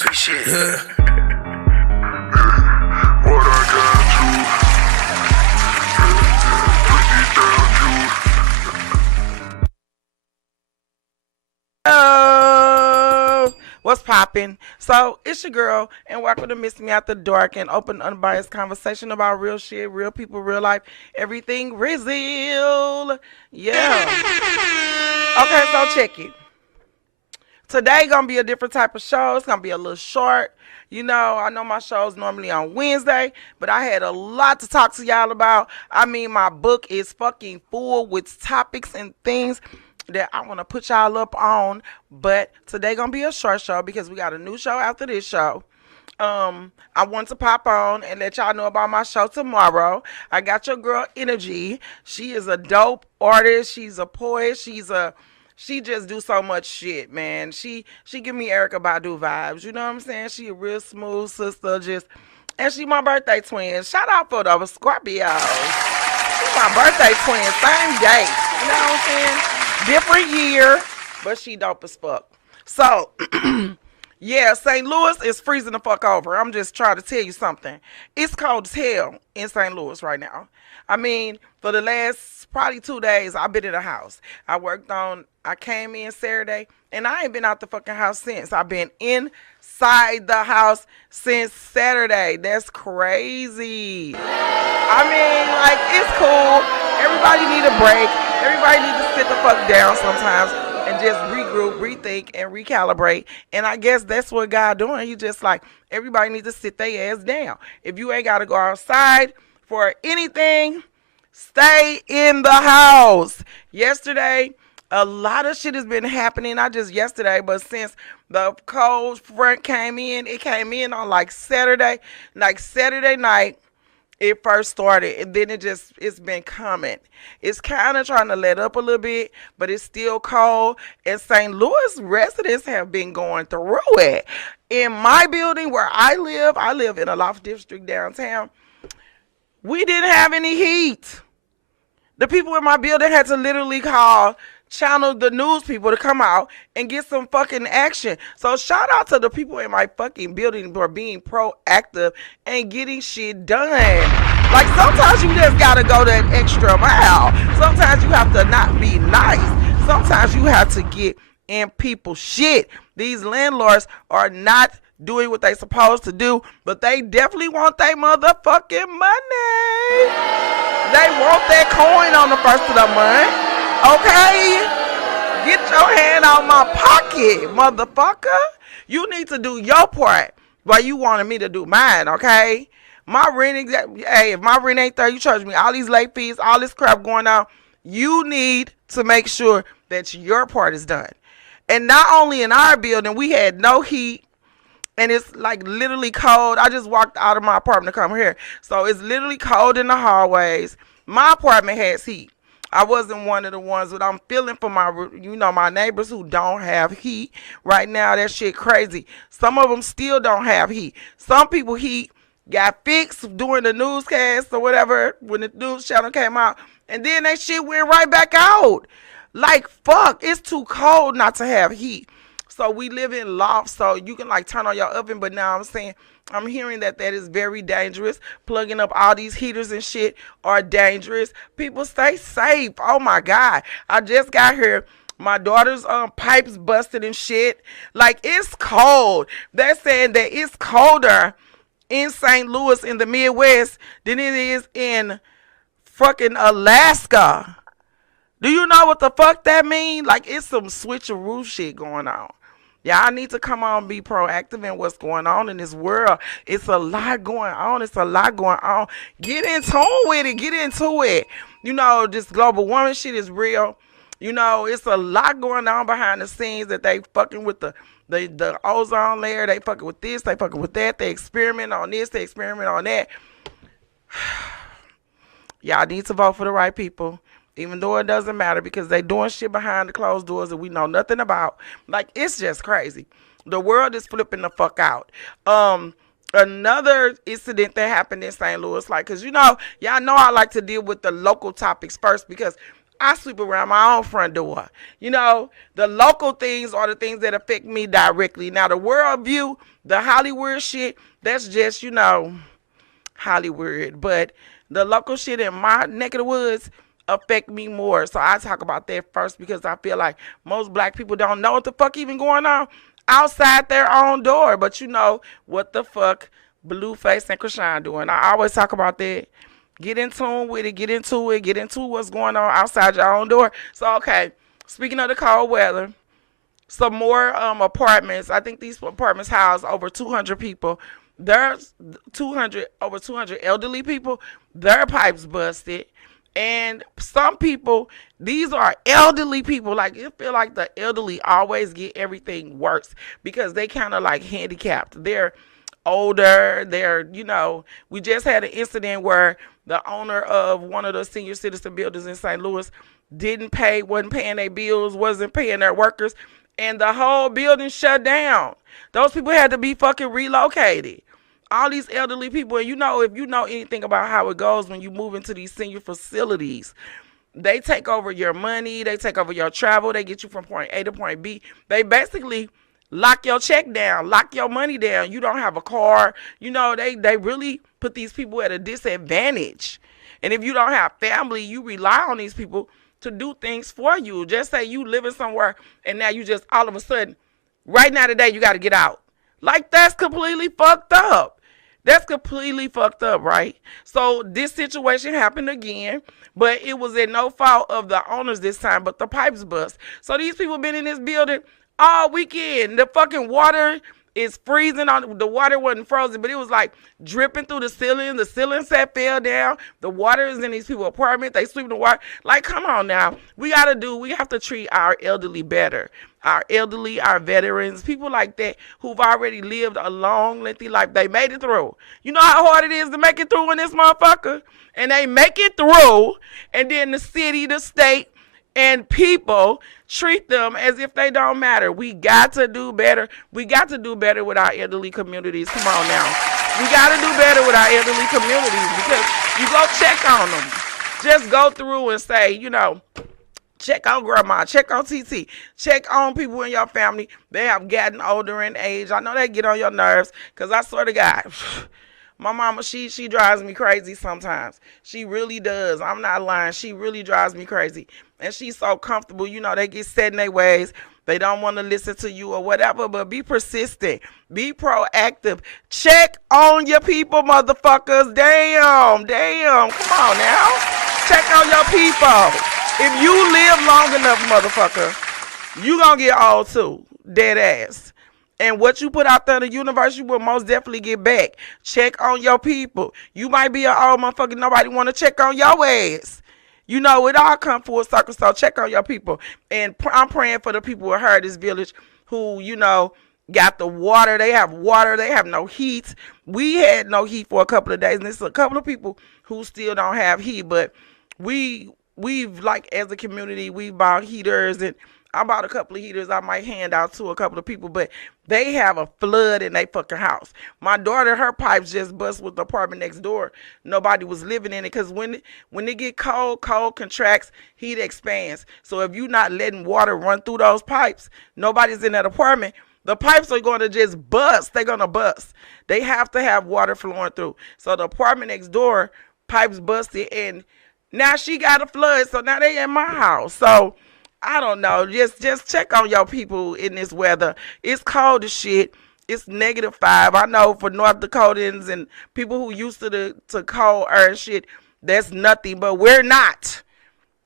sweet shit. What I got Oh, what's poppin'? So it's your girl, and welcome to Miss Me After Dark, and open, unbiased conversation about real shit, real people, real life, everything real. Yeah. Okay, so check it. Today gonna be a different type of show. It's gonna be a little short. You know, I know my show's normally on Wednesday, but I had a lot to talk to y'all about. I mean, my book is fucking full with topics and things that I want to put y'all up on. But today gonna be a short show because we got a new show after this show. I want to pop on and let y'all know about my show tomorrow. I got your girl Energy. She is a dope artist. She's a poet. She just do so much shit, man. She give me Erykah Badu vibes. You know what I'm saying? She a real smooth sister, and she my birthday twin. Shout out for the Scorpios. She my birthday twin, same day. You know what I'm saying? Different year, but she dope as fuck. So, yeah, St. Louis is freezing the fuck over. I'm just trying to tell you something. It's cold as hell in St. Louis right now. I mean, for the last probably 2 days, I've been in the house. I came in Saturday, and I ain't been out the fucking house since. I've been inside the house since Saturday. That's crazy. I mean, like, it's cool. Everybody need a break. Everybody need to sit the fuck down sometimes and just regroup, rethink, and recalibrate. And I guess that's what God doing. He just like, everybody needs to sit their ass down. If you ain't got to go outside for anything, stay in the house. Yesterday, a lot of shit has been happening, not just yesterday, but since the cold front came in. It came in on like Saturday night. It first started, and then it's been coming. It's kind of trying to let up a little bit, but it's still cold. And St. Louis residents have been going through it. In my building where I live in a loft district downtown. We didn't have any heat. The people in my building had to literally channel the news people to come out and get some fucking action. So shout out to the people in my fucking building for being proactive and getting shit done. Like, sometimes you just gotta go that extra mile. Sometimes you have to not be nice. Sometimes you have to get in people's shit. These landlords are not doing what they supposed to do, but they definitely want their motherfucking money. They want that coin on the first of the month. Okay? Get your hand out my pocket, motherfucker. You need to do your part while you wanted me to do mine, okay? If my rent ain't there, you charge me all these late fees, all this crap going on. You need to make sure that your part is done. And not only in our building, we had no heat. And it's like literally cold. I just walked out of my apartment to come here. So it's literally cold in the hallways. My apartment has heat. I wasn't one of the ones, but I'm feeling for my neighbors who don't have heat right now. That shit crazy. Some of them still don't have heat. Some people heat got fixed during the newscast or whatever when the news channel came out. And then that shit went right back out. Like, fuck, it's too cold not to have heat. So we live in lofts, so you can like turn on your oven, but now I'm hearing that is very dangerous. Plugging up all these heaters and shit are dangerous. People, stay safe. Oh my God. I just got here. My daughter's pipes busted and shit. Like, it's cold. They're saying that it's colder in St. Louis in the Midwest than it is in fucking Alaska. Do you know what the fuck that mean? Like, it's some switcheroo shit going on. Y'all need to come on and be proactive in what's going on in this world. It's a lot going on. Get in tune with it. Get into it. You know, this global warming shit is real. You know, it's a lot going on behind the scenes that they fucking with the ozone layer. They fucking with this. They fucking with that. They experiment on this. They experiment on that. Y'all need to vote for the right people. Even though it doesn't matter, because they doing shit behind the closed doors that we know nothing about. Like, it's just crazy. The world is flipping the fuck out. Another incident that happened in St. Louis, like, because, y'all know I like to deal with the local topics first, because I sweep around my own front door. You know, the local things are the things that affect me directly. Now, the world view, the Hollywood shit, that's just, Hollywood. But the local shit in my neck of the woods affect me more. So I talk about that first because I feel like most black people don't know what the fuck even going on outside their own door. But you know what the fuck Blueface and Krishan doing. I always talk about that. Get in tune with it, get into what's going on outside your own door. So, okay, speaking of the cold weather, some more apartments. I think these apartments house over 200 people. There's over 200 elderly people. Their pipes busted. And some people, these are elderly people. Like, it feel like the elderly always get everything worse because they kind of like handicapped. They're older. We just had an incident where the owner of one of the senior citizen buildings in St. Louis wasn't paying their bills, wasn't paying their workers, and the whole building shut down. Those people had to be fucking relocated. All these elderly people, and if you know anything about how it goes when you move into these senior facilities, they take over your money, they take over your travel, they get you from point A to point B. They basically lock your check down, lock your money down. You don't have a car. They really put these people at a disadvantage. And if you don't have family, you rely on these people to do things for you. Just say you living somewhere and now you just all of a sudden, right now today, you got to get out. Like, that's completely fucked up. That's completely fucked up, right? So this situation happened again, but it was at no fault of the owners this time, but the pipes bust. So these people been in this building all weekend. The fucking water is freezing. The water wasn't frozen, but it was like dripping through the ceiling. The ceiling set fell down. The water is in these people's apartment. They sweep the water. Like, come on now. We have to treat our elderly better. Our elderly, our veterans, people like that who've already lived a long, lengthy life. They made it through. You know how hard it is to make it through in this motherfucker? And they make it through, and then the city, the state, and people treat them as if they don't matter. We got to do better. We got to do better with our elderly communities. Come on now. We got to do better with our elderly communities because you go check on them. Just go through and say, check on grandma, check on TT, check on people in your family. They have gotten older in age. I know they get on your nerves because I swear to God, my mama, she drives me crazy sometimes. She really does. I'm not lying. She really drives me crazy. And she's so comfortable. They get set in their ways. They don't want to listen to you or whatever, but be persistent. Be proactive. Check on your people, motherfuckers. Damn. Come on now. Check on your people. If you live long enough, motherfucker, you gonna get old too. Dead ass. And what you put out there in the universe, you will most definitely get back. Check on your people. You might be an old motherfucker. Nobody want to check on your ass. It all come full circle. So check on your people. And I'm praying for the people in Heritage Village who, got the water. They have water. They have no heat. We had no heat for a couple of days. And there's a couple of people who still don't have heat. But we've like, as a community, we bought heaters, and I bought a couple of heaters I might hand out to a couple of people, but they have a flood in their fucking house. My daughter, her pipes just bust with the apartment next door. Nobody was living in it because when it get cold contracts, heat expands. So if you're not letting water run through those pipes, nobody's in that apartment. The pipes are going to just bust. They're going to bust. They have to have water flowing through. So the apartment next door, pipes busted, and now she got a flood. So now they in my house. So I don't know. Just check on your people in this weather. It's cold as shit. It's -5. I know for North Dakotans and people who used to cold air and shit, that's nothing. But we're not.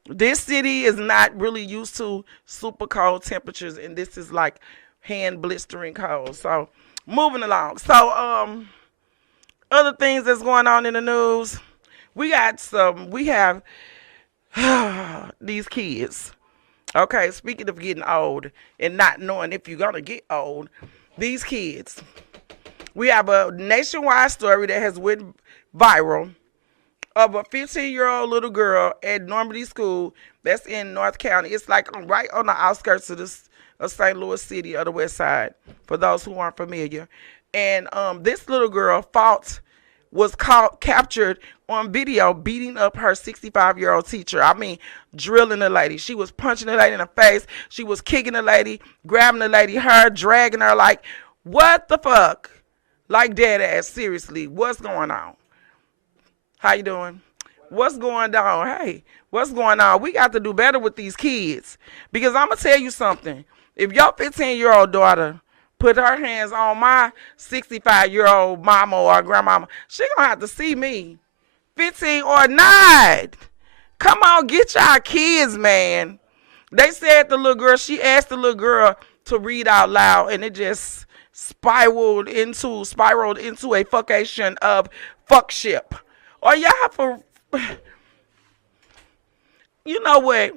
This city is not really used to super cold temperatures, and this is like hand blistering cold. So moving along. So other things that's going on in the news. We have these kids. Okay, speaking of getting old and not knowing if you're going to get old, these kids. We have a nationwide story that has went viral of a 15-year-old little girl at Normandy School that's in North County. It's like right on the outskirts of St. Louis City, of the West Side, for those who aren't familiar. And this little girl was captured on video beating up her 65-year-old teacher. I mean, drilling the lady. She was punching the lady in the face. She was kicking the lady, grabbing the lady hair, dragging her. Like, what the fuck? Like, dead ass, seriously, what's going on? How you doing? What's going on? Hey, what's going on? We got to do better with these kids. Because I'm going to tell you something. If your 15-year-old daughter put her hands on my 65-year-old mama or grandmama, she going to have to see me. 15 or not. Come on, get y'all kids, man. They said the little girl, she asked the little girl to read out loud, and it just spiraled into a fuckation of fuckship. Or y'all for, you know what?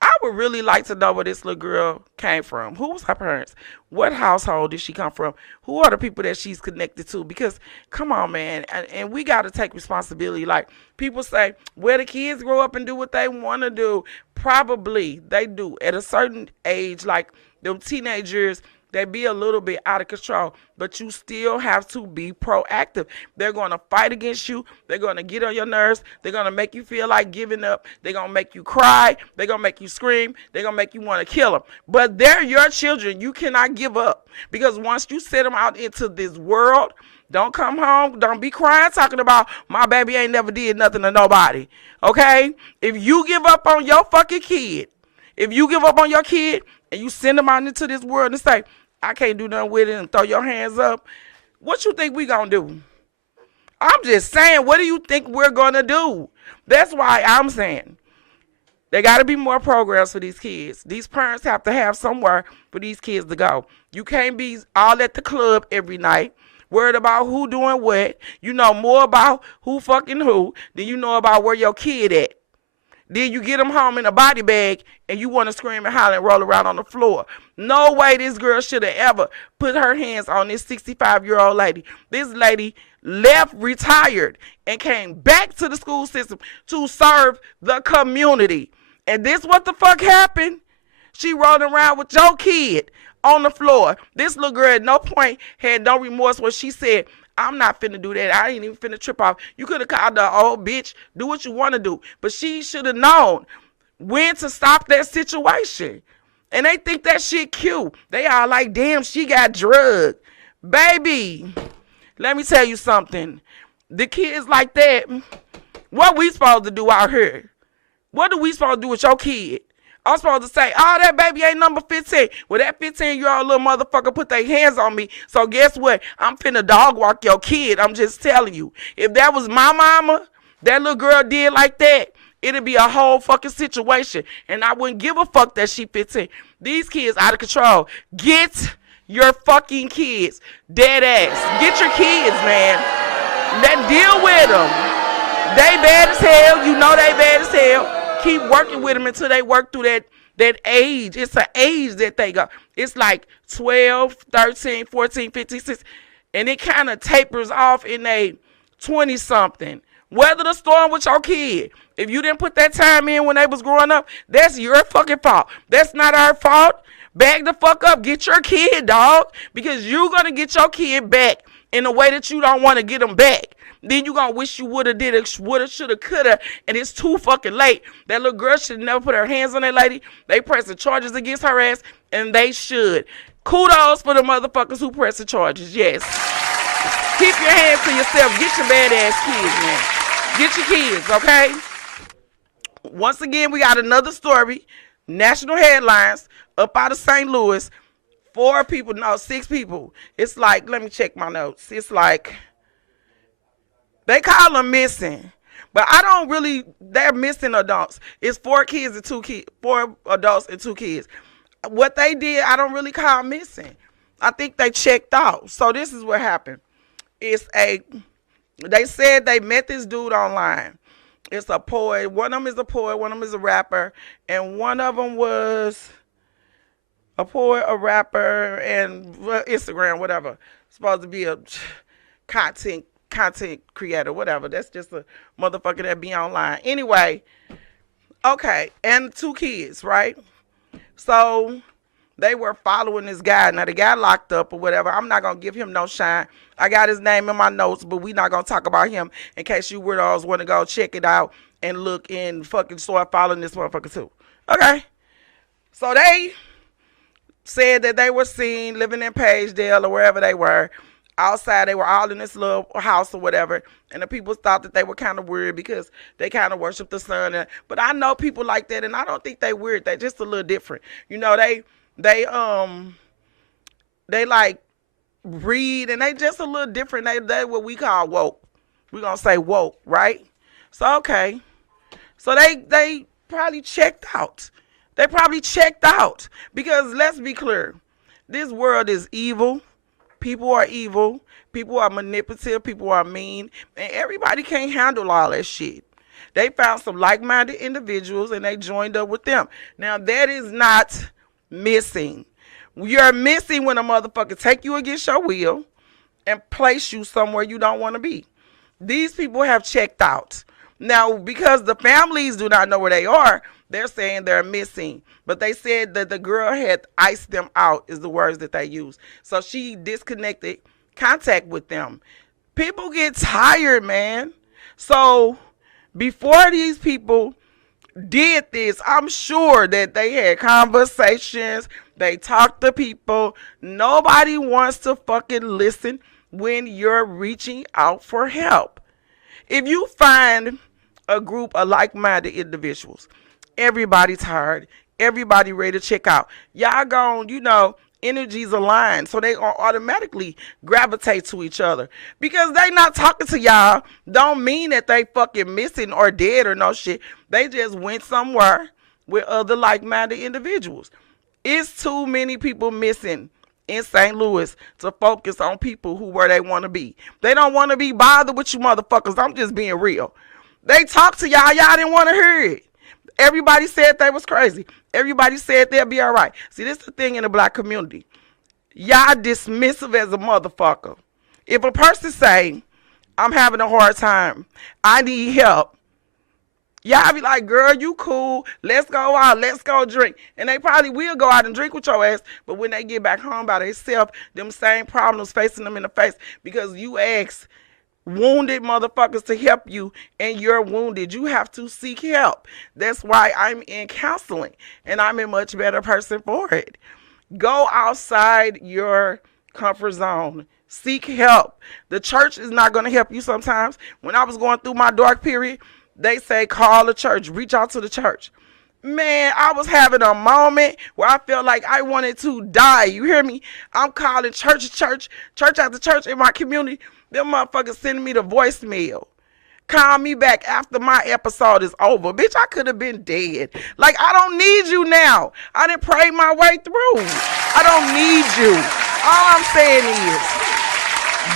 I would really like to know where this little girl came from. Who was her parents? What household did she come from? Who are the people that she's connected to? Because, come on, man, and we got to take responsibility. Like, people say, where the kids grow up and do what they want to do. Probably they do. At a certain age, like them teenagers, they be a little bit out of control, but you still have to be proactive. They're going to fight against you. They're going to get on your nerves. They're going to make you feel like giving up. They're going to make you cry. They're going to make you scream. They're going to make you want to kill them. But they're your children. You cannot give up, because once you set them out into this world, don't come home. Don't be crying talking about my baby ain't never did nothing to nobody. Okay? If you give up on your fucking kid, if you give up on your kid and you send them out into this world and say, I can't do nothing with it, and throw your hands up, what you think we gonna do? I'm just saying, what do you think we're gonna do? That's why I'm saying there gotta be more programs for these kids. These parents have to have somewhere for these kids to go. You can't be all at the club every night, worried about who doing what. You know more about who fucking who than you know about where your kid at. Then you get them home in a body bag and you want to scream and holler and roll around on the floor. No way this girl should have ever put her hands on this 65-year-old lady. This lady left, retired, and came back to the school system to serve the community. And this what the fuck happened? She rolling around with your kid on the floor. This little girl at no point had no remorse when she said, I'm not finna do that. I ain't even finna trip off. You could have called the old bitch. Do what you want to do. But she should have known when to stop that situation. And they think that shit cute. They all like, damn, she got drugged. Baby, let me tell you something. The kids like that, what we supposed to do out here? What do we supposed to do with your kid? I'm supposed to say, oh, that baby ain't number 15. Well, that 15-year-old little motherfucker put their hands on me. So guess what? I'm finna dog walk your kid. I'm just telling you. If that was my mama, that little girl did like that, it'd be a whole fucking situation. And I wouldn't give a fuck that she 15. These kids out of control. Get your fucking kids. Dead ass. Get your kids, man. Deal with them. They bad as hell. You know they bad as hell. Keep working with them until they work through that age. It's an age that they go. It's like 12, 13, 14, 15, 16. And it kind of tapers off in a 20-something. Weather the storm with your kid. If you didn't put that time in when they was growing up, that's your fucking fault. That's not our fault. Bag the fuck up. Get your kid, dog. Because you're going to get your kid back in a way that you don't want to get them back. Then you gonna wish you woulda, did it, woulda, shoulda, coulda, and it's too fucking late. That little girl should never put her hands on that lady. They pressing charges against her ass, and they should. Kudos for the motherfuckers who press the charges, yes. Keep your hands to yourself. Get your badass kids, man. Get your kids, okay? Once again, we got another story. National headlines up out of St. Louis. 6 people. It's like, let me check my notes. It's like, they call them missing, but I don't really, they're missing adults. It's 4 kids and 2 kids, 4 adults and 2 kids. What they did, I don't really call missing. I think they checked out. So this is what happened. They said they met this dude online. It's a poet. One of them is a poet, one of them is a rapper, and one of them was a poet, a rapper, and Instagram, whatever. Supposed to be a content creator, whatever. That's just a motherfucker that be online. Anyway, okay, and 2 kids, right? So They were following this guy. Now the guy locked up or whatever. I'm not gonna give him no shine. I got his name in my notes, but we not gonna talk about him in case you weirdos want to go check it out and look and fucking start following this motherfucker too. Okay. So they said that they were seen living in Pagedale or wherever they were. Outside, they were all in this little house or whatever, and the people thought that they were kind of weird because they kind of worship the sun. But I know people like that, and I don't think they weird. They just a little different. You know, they like read, and they just a little different. They what we call woke. We gonna say woke, right? So okay, so they probably checked out. They probably checked out because let's be clear, this world is evil. People are evil. People are manipulative. People are mean. And everybody can't handle all that shit. They found some like-minded individuals and they joined up with them. Now, that is not missing. You're missing when a motherfucker take you against your will and place you somewhere you don't want to be. These people have checked out. Now, because the families do not know where they are, they're saying they're missing. But they said that the girl had iced them out is the words that they use. So she disconnected contact with them. People get tired, man. So before these people did this, I'm sure that they had conversations. They talked to people. Nobody wants to fucking listen when you're reaching out for help. If you find a group of like-minded individuals, everybody tired, everybody ready to check out. Y'all gone, energies align, so they gonna automatically gravitate to each other. Because they not talking to y'all don't mean that they fucking missing or dead or no shit. They just went somewhere with other like-minded individuals. It's too many people missing in St. Louis to focus on people where they want to be. They don't want to be bothered with you motherfuckers. I'm just being real. They talked to y'all didn't want to hear it. Everybody said they was crazy. Everybody said they'll be all right. See, this is the thing in the black community. Y'all dismissive as a motherfucker. If a person say, I'm having a hard time, I need help, y'all be like, girl, you cool. Let's go out. Let's go drink. And they probably will go out and drink with your ass. But when they get back home by themselves, them same problems facing them in the face because you asked wounded motherfuckers to help you and you're wounded. You have to seek help. That's why I'm in counseling and I'm a much better person for it. Go outside your comfort zone. Seek help. The church is not going to help you sometimes. When I was going through my dark period, they say call the church, reach out to the church. Man, I was having a moment where I felt like I wanted to die. You hear me? I'm calling church after church in my community. Them motherfuckers sending me the voicemail. Call me back after my episode is over. Bitch, I could have been dead. Like, I don't need you now. I didn't pray my way through. I don't need you. All I'm saying is,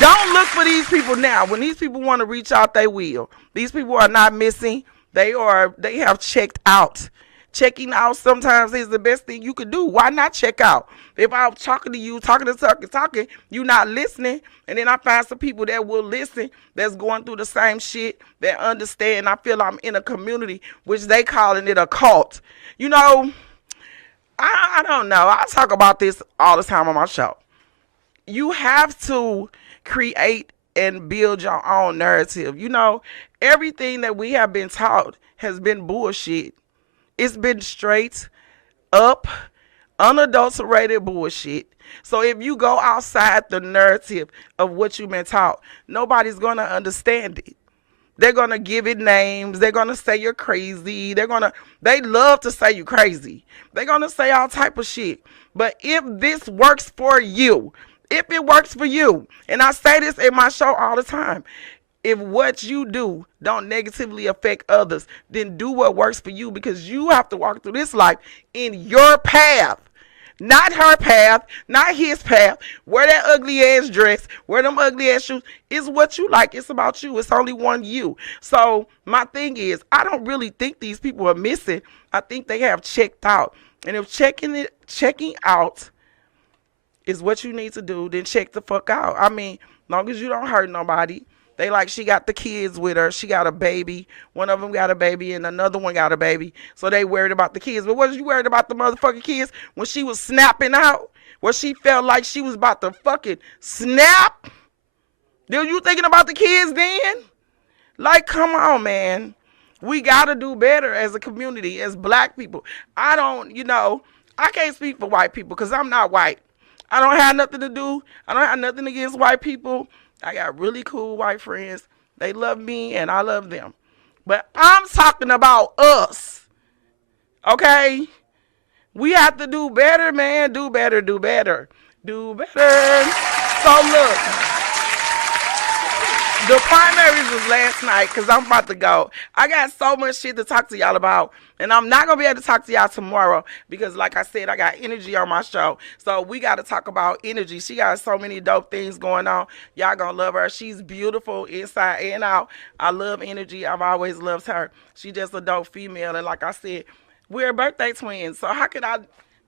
don't look for these people now. When these people want to reach out, they will. These people are not missing. They have checked out. Checking out sometimes is the best thing you could do. Why not check out? If I'm talking to you, talking, you not listening, and then I find some people that will listen, that's going through the same shit, that understand. I feel I'm in a community, which they calling it a cult. I don't know. I talk about this all the time on my show. You have to create and build your own narrative. Everything that we have been taught has been bullshit. It's been straight up, unadulterated bullshit. So if you go outside the narrative of what you've been taught, nobody's going to understand it. They're going to give it names. They're going to say you're crazy. They love to say you crazy. They're going to say all type of shit. But if this works for you, if it works for you, and I say this in my show all the time, if what you do don't negatively affect others, then do what works for you, because you have to walk through this life in your path. Not her path, not his path. Wear that ugly ass dress, wear them ugly ass shoes. It's what you like. It's about you. It's only one you. So my thing is, I don't really think these people are missing. I think they have checked out. And if checking out is what you need to do, then check the fuck out. I mean, long as you don't hurt nobody, They like she got the kids with her. She got a baby. One of them got a baby and another one got a baby. So they worried about the kids. But was you worried about the motherfucking kids when she was snapping out? Where she felt like she was about to fucking snap? Were you thinking about the kids then? Like, come on, man. We got to do better as a community, as black people. I don't, I can't speak for white people because I'm not white. I don't have nothing to do. I don't have nothing against white people. I got really cool white friends. They love me and I love them. But I'm talking about us. Okay? We have to do better, man. Do better, do better. Do better. So look. The primaries was last night because I'm about to go. I got so much shit to talk to y'all about. And I'm not going to be able to talk to y'all tomorrow because, like I said, I got energy on my show. So we got to talk about energy. She got so many dope things going on. Y'all going to love her. She's beautiful inside and out. I love energy. I've always loved her. She just a dope female. And like I said, we're birthday twins. So how could I...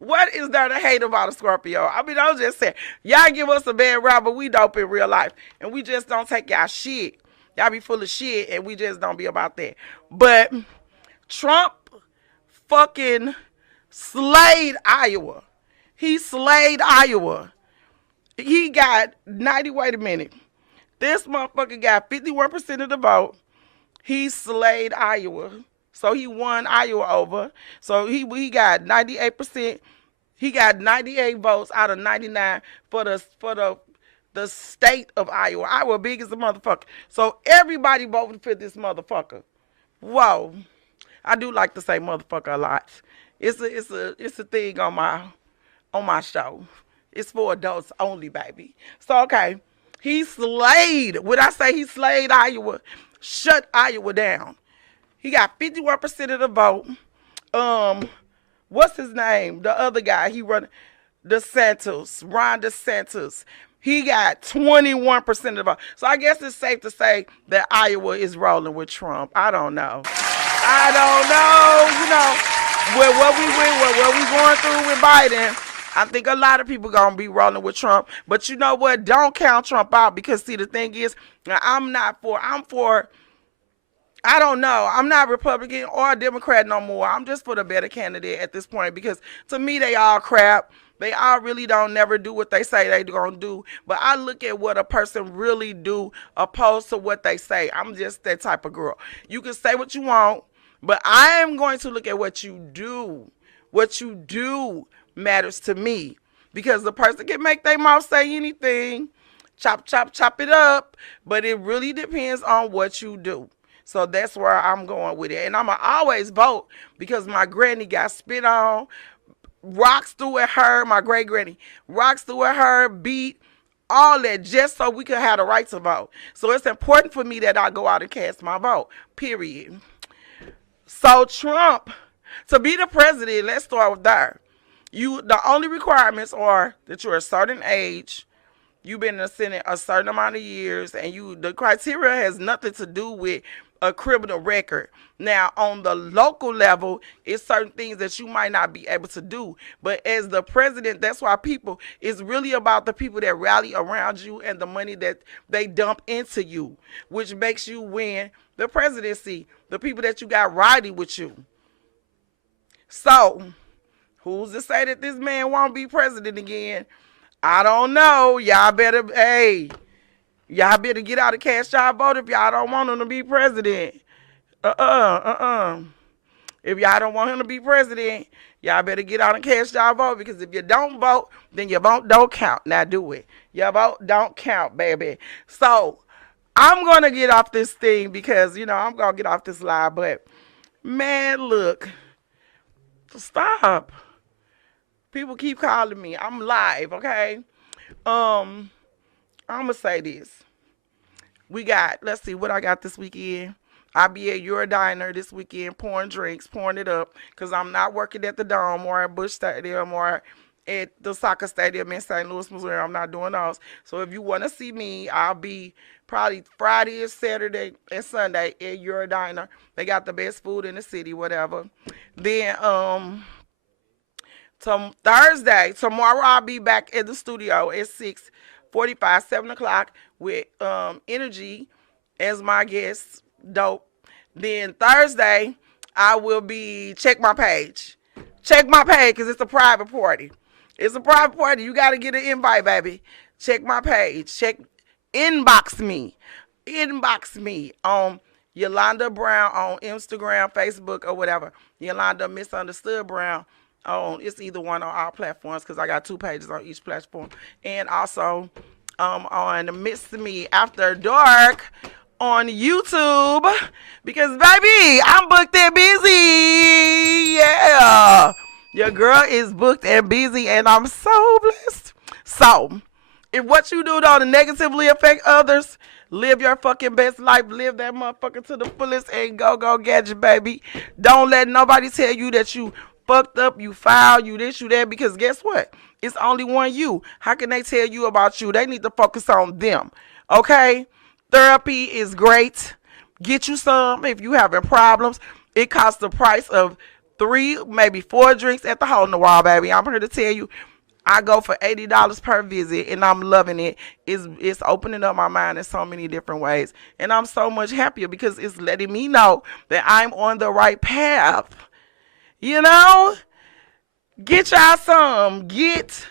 What is there to hate about a Scorpio? I mean, I was just saying, y'all give us a bad rap, but we dope in real life. And we just don't take y'all shit. Y'all be full of shit, and we just don't be about that. But Trump fucking slayed Iowa. He slayed Iowa. He got 90, wait a minute. This motherfucker got 51% of the vote. He slayed Iowa. So he won Iowa over. So he got 98%. He got 98 votes out of 99 for the state of Iowa. Iowa big as a motherfucker. So everybody voted for this motherfucker. Whoa. I do like to say motherfucker a lot. It's a thing on my show. It's for adults only, baby. So okay. He slayed. Would I say he slayed Iowa? Shut Iowa down. He got 51% of the vote. What's his name? The other guy, he run DeSantis, Ron DeSantis. He got 21% of the vote. So I guess it's safe to say that Iowa is rolling with Trump. I don't know. With what we going through with Biden, I think a lot of people gonna be rolling with Trump. But you know what? Don't count Trump out because see the thing is, I'm for. I don't know. I'm not Republican or Democrat no more. I'm just for the better candidate at this point because to me they all crap. They all really don't never do what they say they gonna do. But I look at what a person really do opposed to what they say. I'm just that type of girl. You can say what you want, but I am going to look at what you do. What you do matters to me because the person can make their mouth say anything, chop it up, but it really depends on what you do. So that's where I'm going with it. And I'm going to always vote because my granny got spit on, rocks threw at her, my great granny, rocks threw at her, beat, all that just so we could have the right to vote. So it's important for me that I go out and cast my vote, period. So Trump, to be the president, let's start with that. The only requirements are that you're a certain age, you've been in the Senate a certain amount of years, and the criteria has nothing to do with a criminal record. Now, on the local level, it's certain things that you might not be able to do. But as the president, that's why it's really about the people that rally around you and the money that they dump into you, which makes you win the presidency, the people that you got riding with you. So, who's to say that this man won't be president again? I don't know. Y'all better get out and cast y'all vote if y'all don't want him to be president. If y'all don't want him to be president, y'all better get out and cast y'all vote because if you don't vote, then your vote don't count. Now do it. Your vote don't count, baby. So I'm going to get off this thing because, I'm going to get off this live. But, man, look. Stop. People keep calling me. I'm live, okay? I'm going to say this. Let's see what I got this weekend. I'll be at your diner this weekend pouring drinks, pouring it up, because I'm not working at the Dome or at Busch Stadium or at the soccer stadium in St. Louis, Missouri. I'm not doing those. So if you want to see me, I'll be probably Friday and Saturday and Sunday at your diner. They got the best food in the city, whatever. Then, Thursday, tomorrow I'll be back in the studio at 6:45, 7 o'clock with Energy as my guest. Dope. Then Thursday, I will be check my page. Check my page because it's a private party. It's a private party. You got to get an invite, baby. Check my page. Inbox me. Inbox me on Yolanda Brown on Instagram, Facebook, or whatever. Yolanda Misunderstood Brown. It's either one on all platforms because I got 2 pages on each platform. And also on Miss Me After Dark on YouTube because, baby, I'm booked and busy. Yeah. Your girl is booked and busy, and I'm so blessed. So, if what you do don't negatively affect others, live your fucking best life. Live that motherfucker to the fullest and go gadget, baby. Don't let nobody tell you that you fucked up, you foul, you this, you that, because guess what? It's only one you. How can they tell you about you? They need to focus on them, okay? Therapy is great. Get you some if you having problems. It costs the price of 3, maybe 4 drinks at the hole in the wall, baby. I'm here to tell you, I go for $80 per visit, and I'm loving it. It's opening up my mind in so many different ways, and I'm so much happier because it's letting me know that I'm on the right path. You know, get y'all some. Get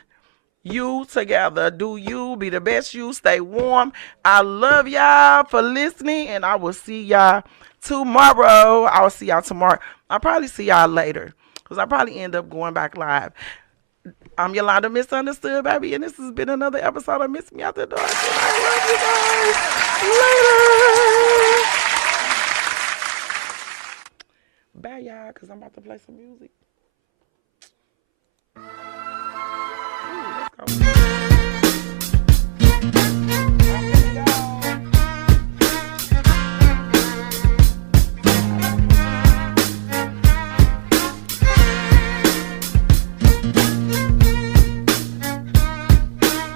you together. Do you. Be the best you. Stay warm. I love y'all for listening, and I will see y'all tomorrow. I'll see y'all tomorrow. I'll probably see y'all later because I probably end up going back live. I'm Yolanda Misunderstood, baby, and this has been another episode of Miss Me Out the Dark. And I love you guys. Later. Bye, y'all, because I'm about to play some music. Ooh, let's go.